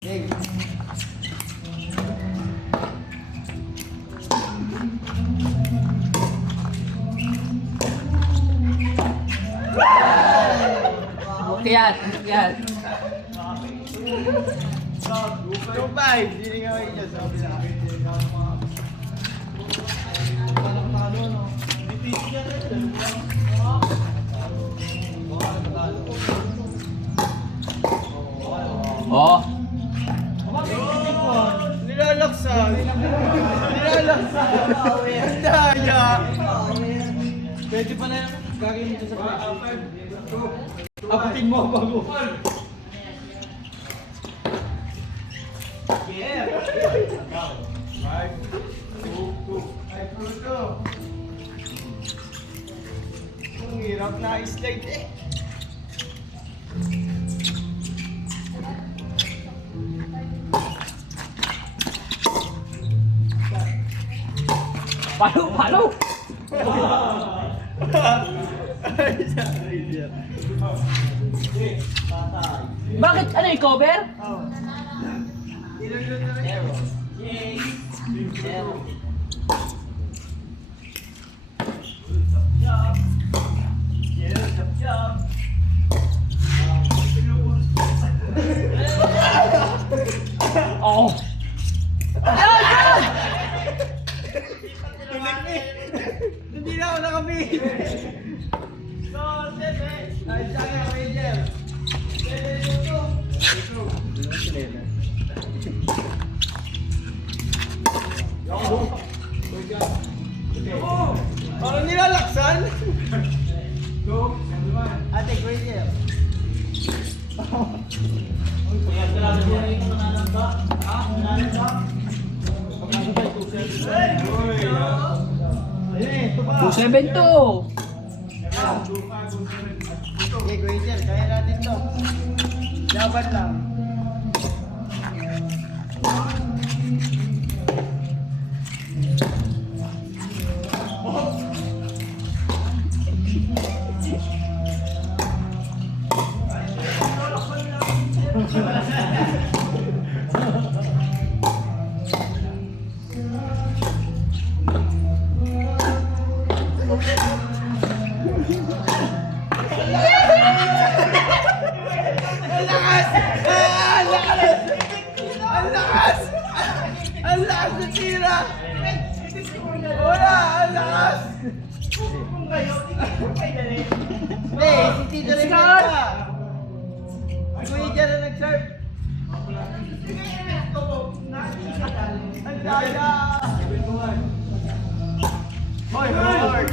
Hey. Ukyat, ukyat. 2-5. Hindi nga kayo dyan. Sabi na. Oh. Nilalaksan. Nilalaksan. Ang daya. Pwede pa na yung gagawin mo sa pwede. Abutin mo bago. Yeah. 5-2. Ang hirap na slide eh. Palo, palo. Bakit ano yung cover? Oh. Hindi na ako nakamit. Ay, sayang, Angel. Parang nilalaksan. Ate, great year. Two seven two. Okay, great year. Kaya natin to. Laban lang. Ang lakas na tira! Wala! Ang lakas! Hey, si Tito rin ka! Si Kuya Jara nag-serve! Ang daya! Hoy, Lord!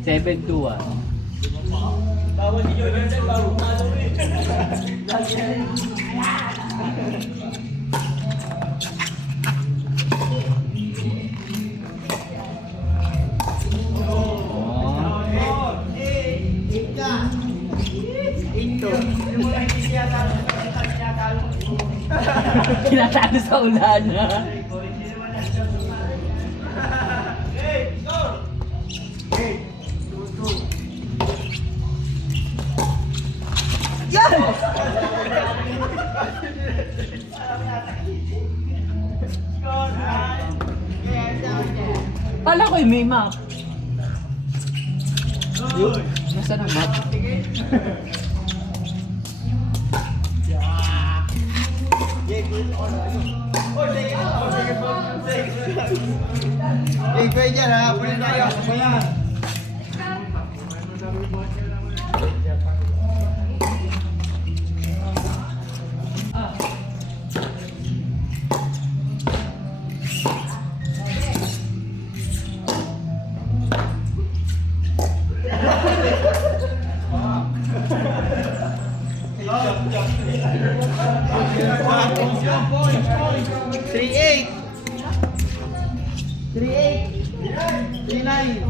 7-2 ah. Bawal niyo yun dyan, bawal talo eh. Kinatalo sa ulan na. Yan! Kala ko may map. Nasaan ang map? Hey, Kuya Jara, pwede tayo. Ayan. Three-eight. 3-9.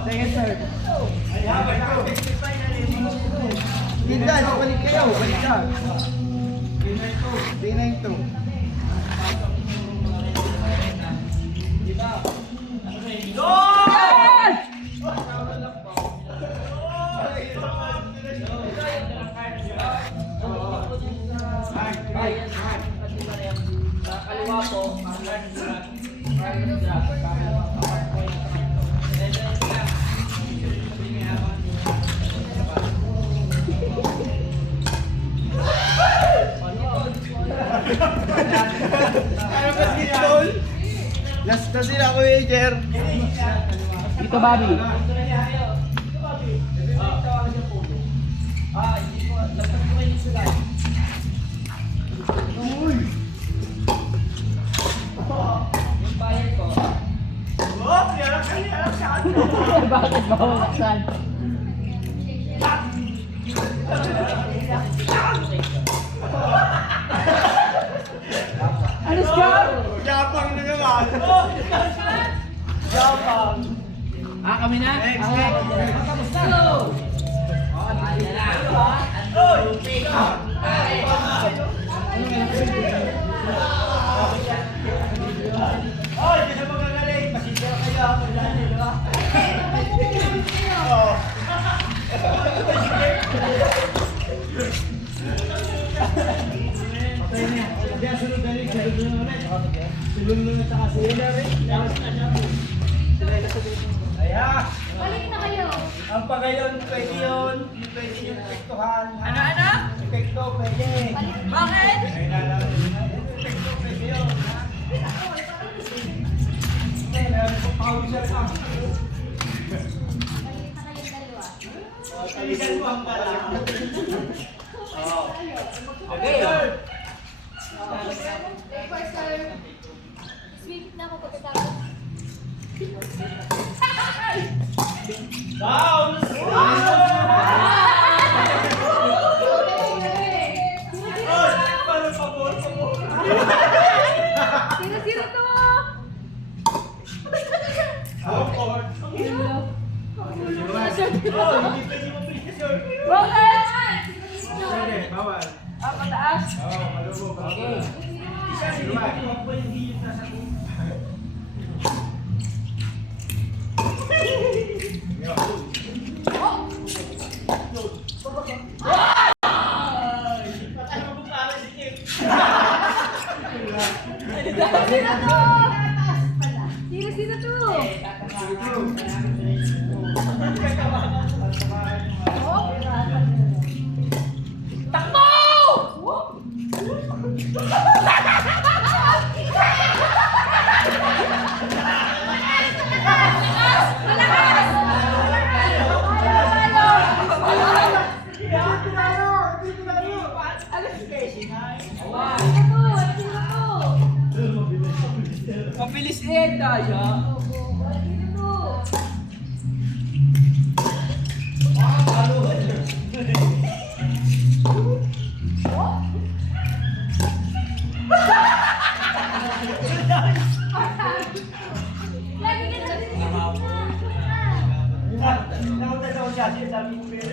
Second serve. Tindan, balik kayo. Balik ka. 392. Ano basketball? Last na sila, Kuya Jer. Dito, Bobby. Bakit mawaksan? Ano scar? Japang na naman. Japang. Kami na? Oy, kasi magagaling. Pasisya kayo. Magagaling, di ba? Oo. Diyan, sunod na rin. Sunod na sa kasunod na rin. Ayan. Balik na kayo. Ang pagayon, pwede yun. Pwede yung epektuhan. Ano? Epekto, pwede. Bakit? Epekto, pwede yun. Meron po pawisan ka. Balik na kayong dalawa. Talisan mo ang bala. Okay. Request, sir. Sweep na ako pagkatapos. Down! Sino to? Bawal. Pataas. Oo, malubog. Okay. Sino to? Mabilis eh, Daya. Lagi ka na din. Nakunta daw siya, sabi ko rin.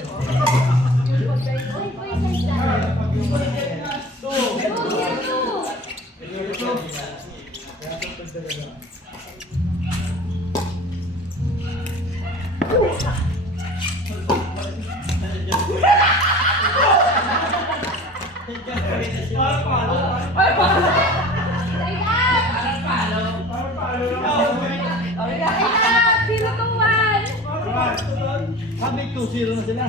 Sino to, Juan? Sabi 2-0 na sila.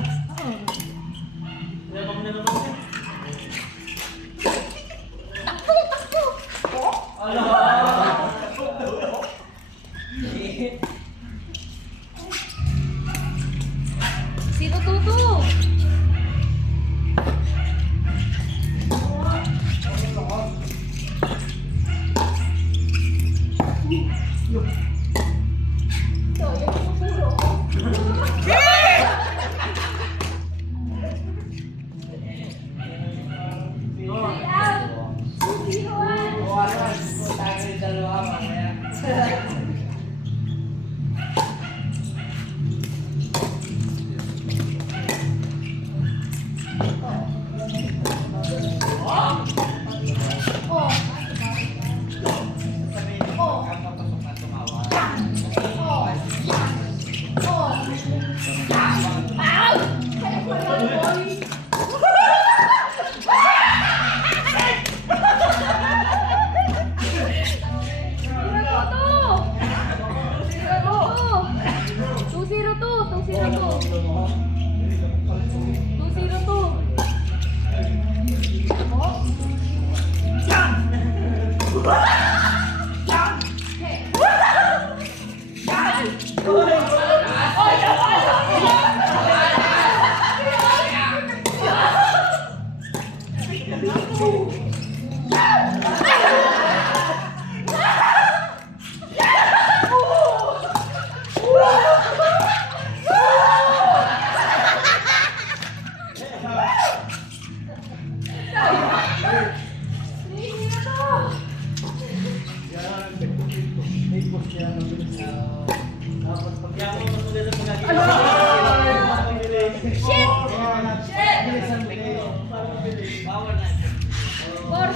Sino to? Out!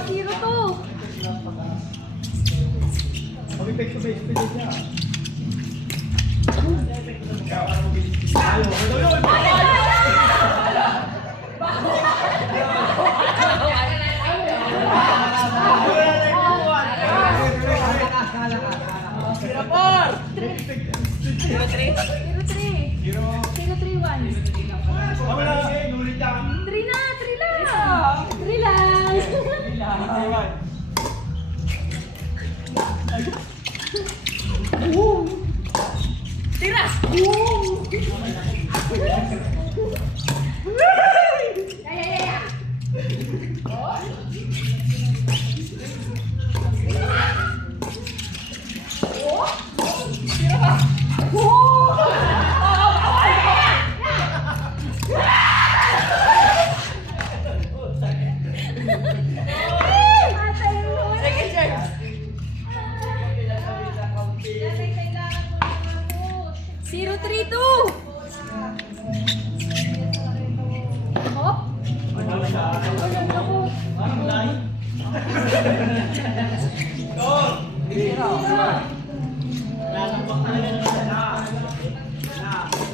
Zero to. Singapore! 0-3. Zero three. Zero three one. Three na, three lang. Three lang. Tira! Second chance. Zero three two. Hop. Wala na ko.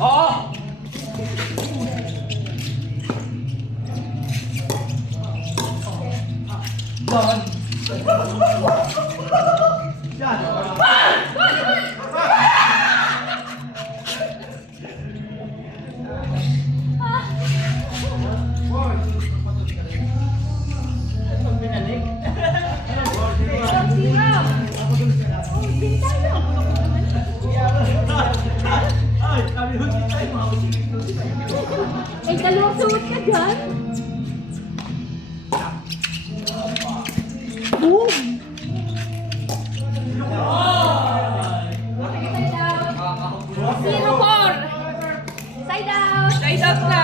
Oo! Eh, dalawang suot ka dyan. Boom! Zero four. Side out. Side out na!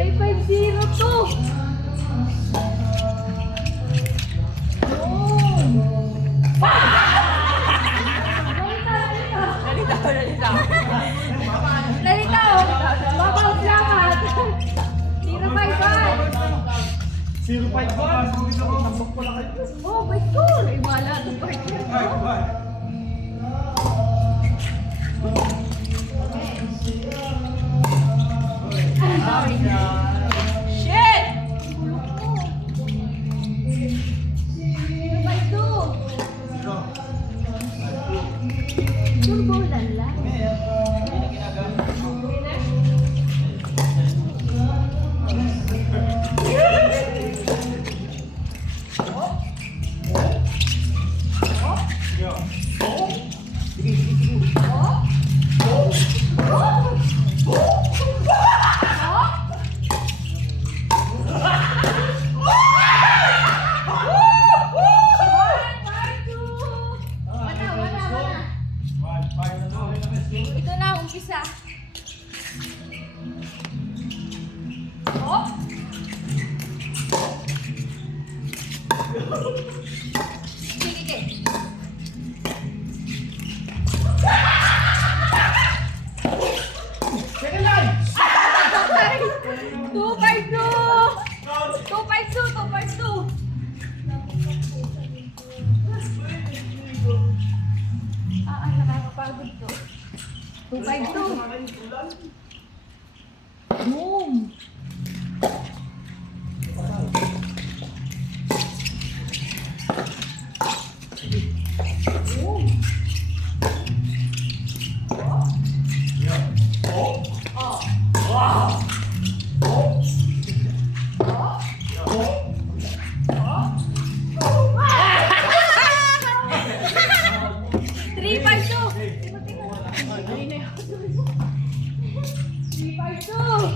Ay, 5-0 to. Lalitaw! Babaw lahat! 0-5-1! Oh, by score! Ay, wala ito partner. Shit! 0-5-2! Turbo lala. Ito na, umpisa. Oh! Sige, sige. Second line! 2-5-2! 2-5-2! Nakakapagod to. 2-5-2. Boom! Boom! Ay na yun. 352.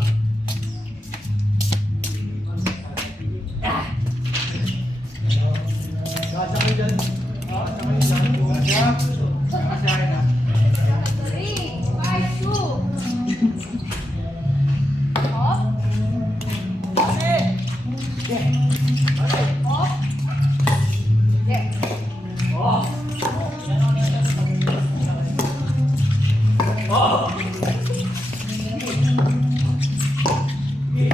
Three, 5, 2. Off. Off. Yeah.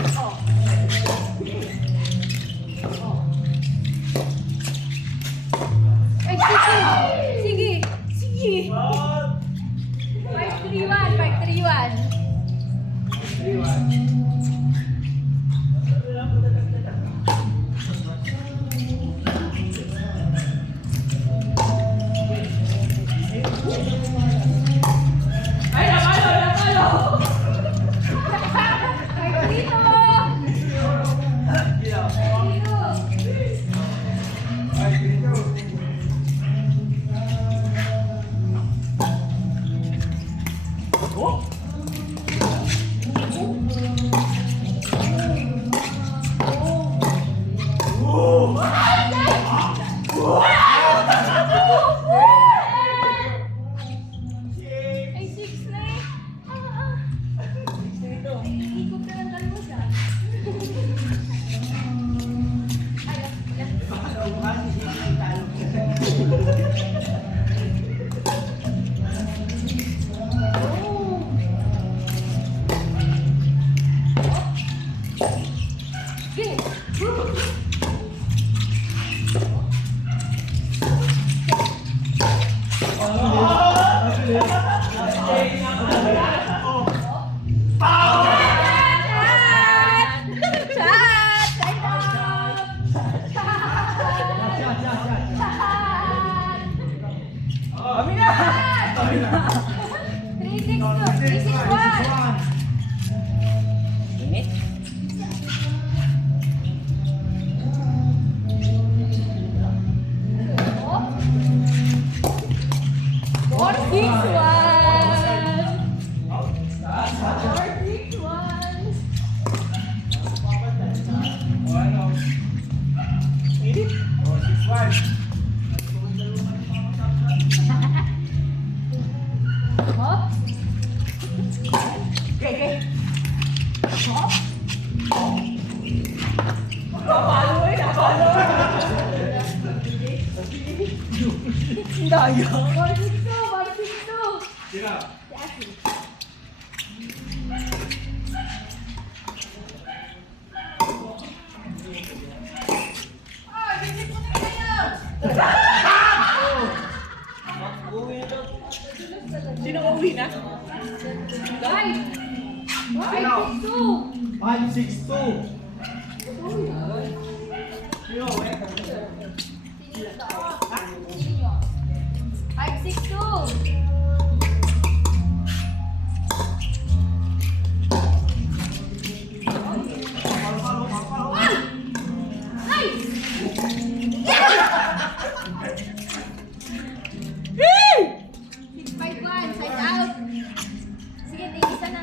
Ay, sige. Sige. 531, 531. Ay, natalo! Natalo! Ay, dito. Dito. Ay, 6 na eh. Ikot ka ng dalawa siya. Ay, Kami na! 361. Init? Four, six, one. Hop. Okay. Hop. Napalo eh! Napalo! Daya! 162, 162. Sira. Si Ashley. Sino uwi na? Guys. 562. 562. Five, six, two. Six, five, one. Side out. Sige, tingin isa na.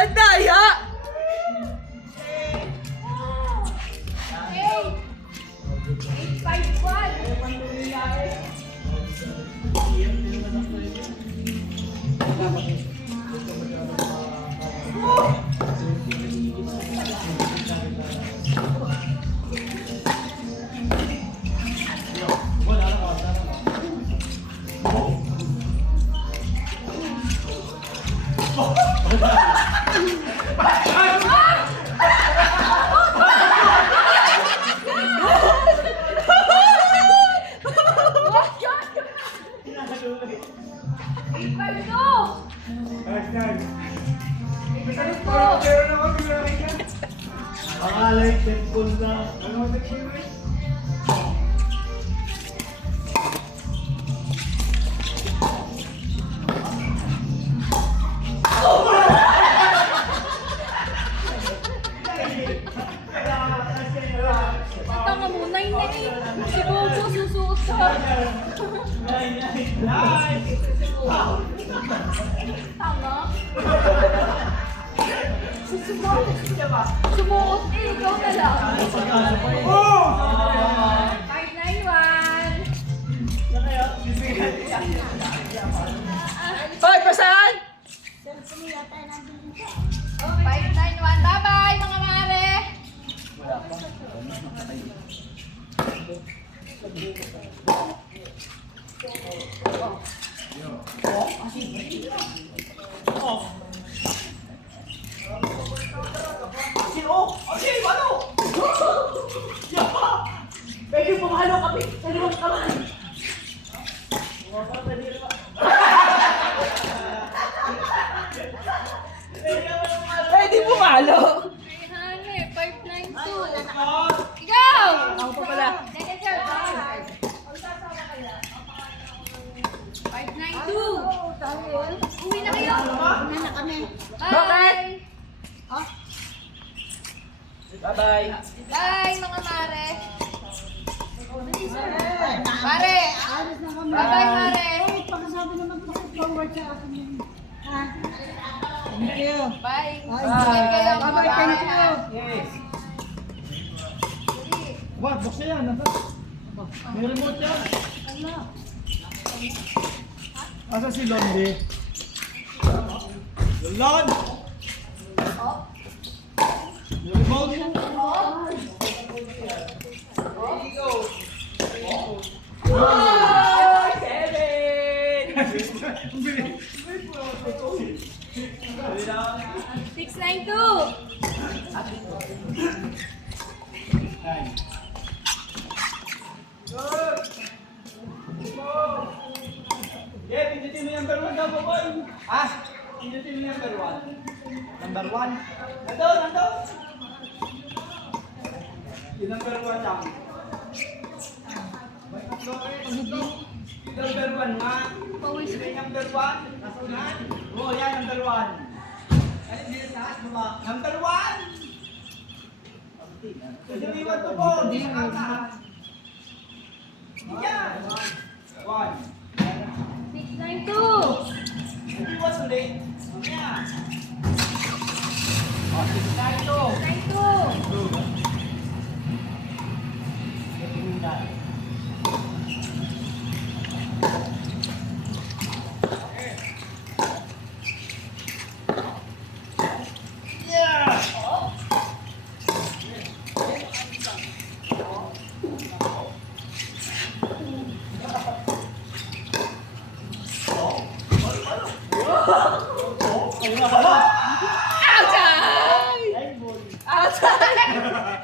Ang daya! Dapat Pangalay, temple na. Ano ang Tanga mo, 9 na eh. Si Bobo susuot ka. Tanga. Sumuot eh, ikaw na lang. 591. Hoy, pasan? 591. Bye-bye, mga mare. Pwede pumalo kami sa limang kamay. Pwede pumalo. 300, 592. Ikaw! Ako pa pala. 592. Uwi na kayo. Uwi na kami. Bakit? Bye. Bye-bye. Bye, mga mare. Mare. Bye-bye, mare. Pakasabi naman po forward sa akin yun. Ha? Thank you. Bye. Bye. Ingat kayo, mga Bye-bye, thank mare. you. Yes. Wag, buksan yan. May remote yan. Asa si Lonely? Lon! May remote? Hoy, Seven! 692. Yeah, pindutin mo yung number 1 daw, boy. Ah, pindutin mo yung number 1. Number 1? Nandun, nandun. Yung number 1 lang. Yung number 1 nga. Pawis. Yung number 1. Nasa unahan. Oo, yan, number 1. Ay, hindi na taas mo ba? Number 1! Pwede mo iwan to po. Hindi na taas. Yan! 1. 692. Hindi was ulit. Mamaya. Oh, 92. 692. Outside! Outside!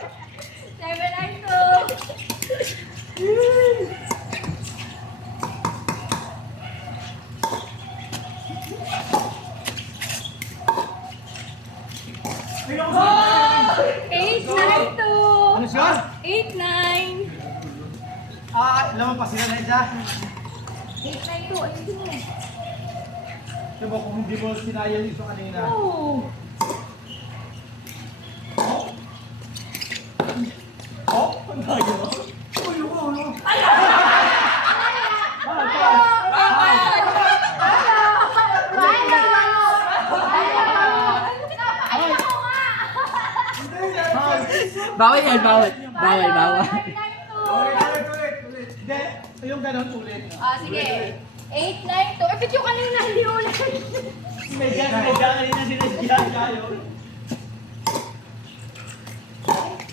792. Ano siya? 89. Ah, laman pa sila na isa. 892. Ayun mo. Diba kung hindi mo sinaya dito kanina? Oh. Oh, ang tayo. Uy, ulo. Bawal yan, bawal. Bawal, bawal. Ulit. Hindi, yung ganun ulit. Ah, sige. 892. Eh, ba't yung kanina hindi ulit? Medya kanina sinadya tayo.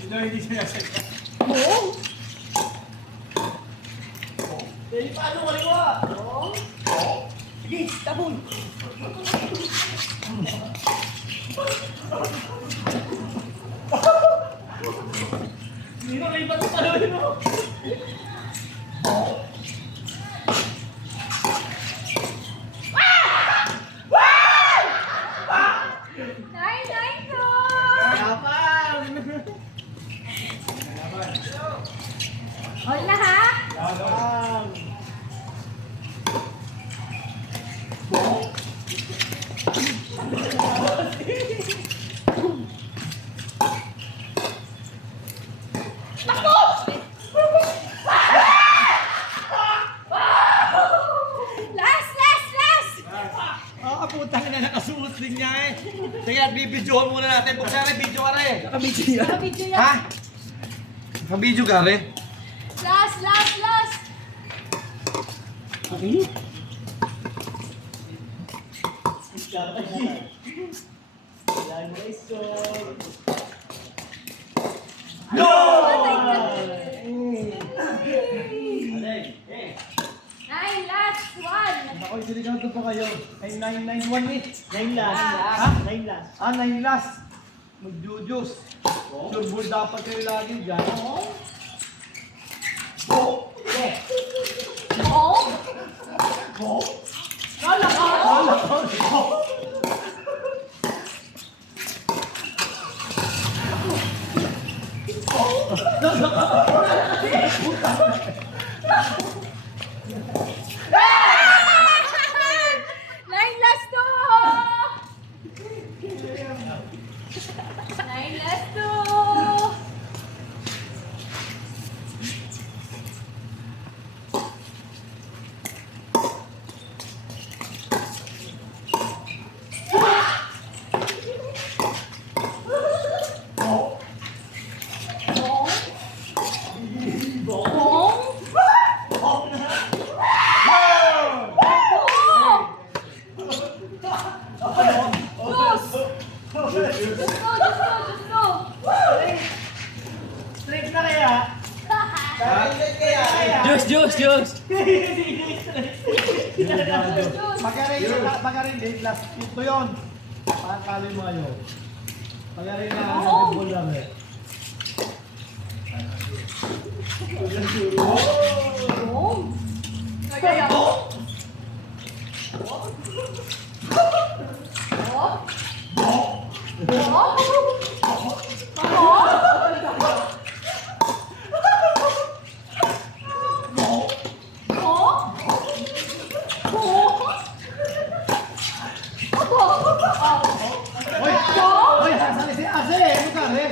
Hindi sinasagya. Oo. Hindi pa ano kaliwa. Sige, tabon. Hindi na kayo pati talo mo. Ah, putang na nakasuot din niya eh. Sige, bibidyohan muna natin. Buksan rin, video ka rin. Nakabidyo yan. Video yan. Ha? Nakabidyo ka rin? Last, last, last. Okay. No! Nine, last one. Ako, delikado pa kayo. Ay, 991 eh. 9 last. Ah. Ha? 9 last. Ah, 9 last. Mag-jujus. Sure ball dapat kayo lagi dyan. Oh. Nine last two. Nine last two. Straight na kaya? Juice, juice, juice. Pagarin date last. Ito yun. Pakakali mo kayo. Pagarin na Oo. ball lang eh. Hoy! Hoy! Kasali si Ase! Ano ka rin?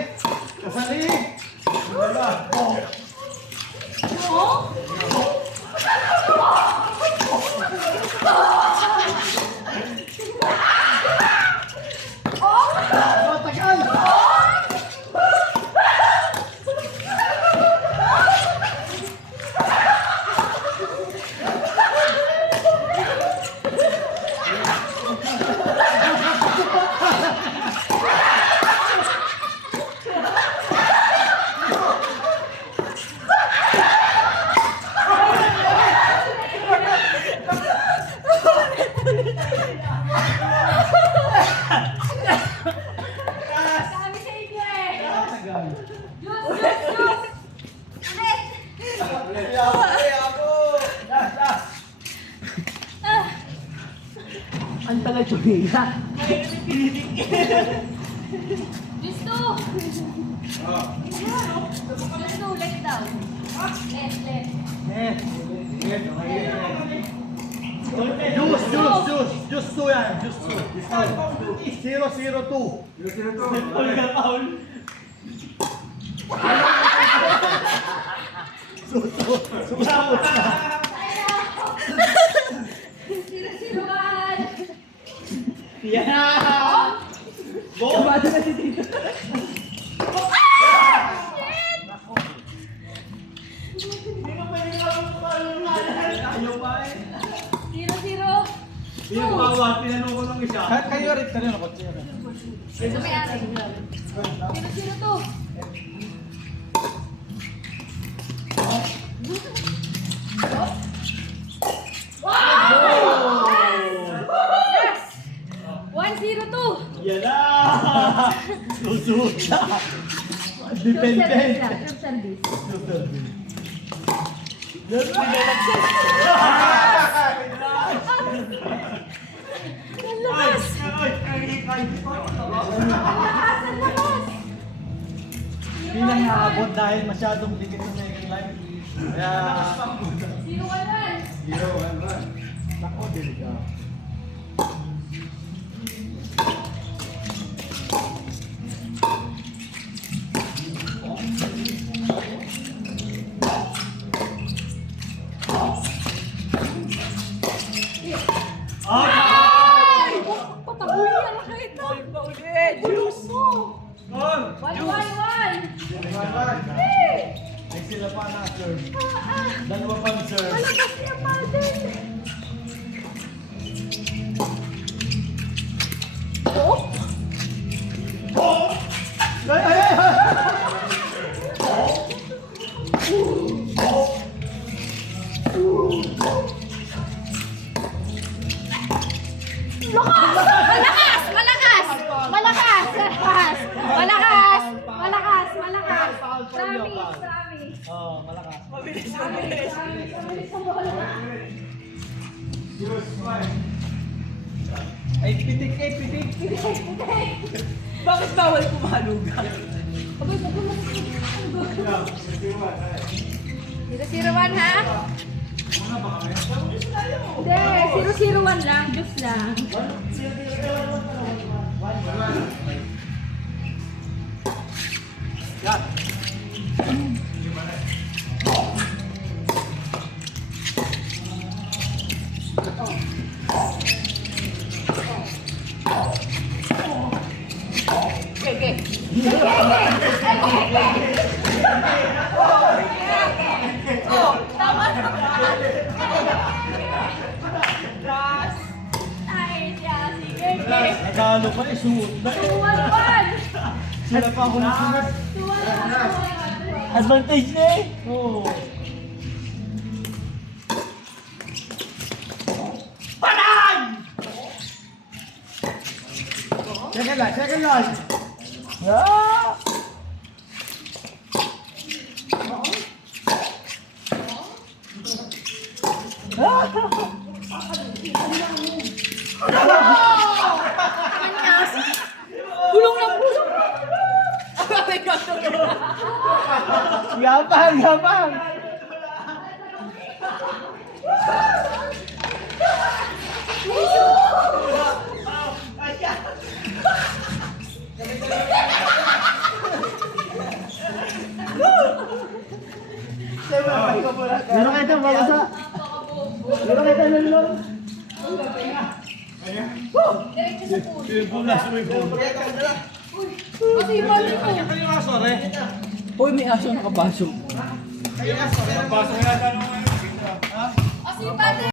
Kasali! Diba? Oh, tagal! Sabi sa inyo eh. Tagal. Juice, juice, juice. Ulit. Ang tagal tumira. Juice two. Juice two, left down. Left, left. Eh. Juice, juice, juice. Juice 2 yan. Juice 2. 002. Sumabot na. Sino-sinuan. Yeah! Kabado na si Tito. Ayaw pa eh. 0-0. Yung bawat, tinanong ko ng isa. Kayo rin, kanina ko. Sa may-ari. 0-0 Yes! 1-0-2. Yan na! Susunod na! Dependent! Lakas! Hindi na naabot dahil masyadong dikit sa making line. Kaya... 0-1. 0-1. Nako, delikado. ulit! Juice! Gol! Wal! Ay sila pa na, sir. Dalawa pa, sir. Malakas niya, mother. Oh? Ay, ay, ay! Malakas! Malakas! Malakas! Malakas! Malakas! Malakas! Promise! Promise! Oo, malakas. Mabilis! Promise ang bola. Ay, pitik eh, pitik. Bakit bawal pumaluga? Abay, magulo. 001 ha? Hindi, 001 lang. Diyos lang. Yan. Okay, okay. Oh, tama na. Ay, siya. Sige, sige. Nagalo pa eh, suot na eh. 2-1-1. Sila pa ako nasunod. 2-1-1. Advantage na eh. Oo. Panay! Second line, second line. Ah! Gulong ng gulong. Yapang, yapang. Meron kayo ito, babasa. Meron kayo ito, nalulong. Kasi yung mali ko. Uy, may aso nakabasok. Kasi yung mali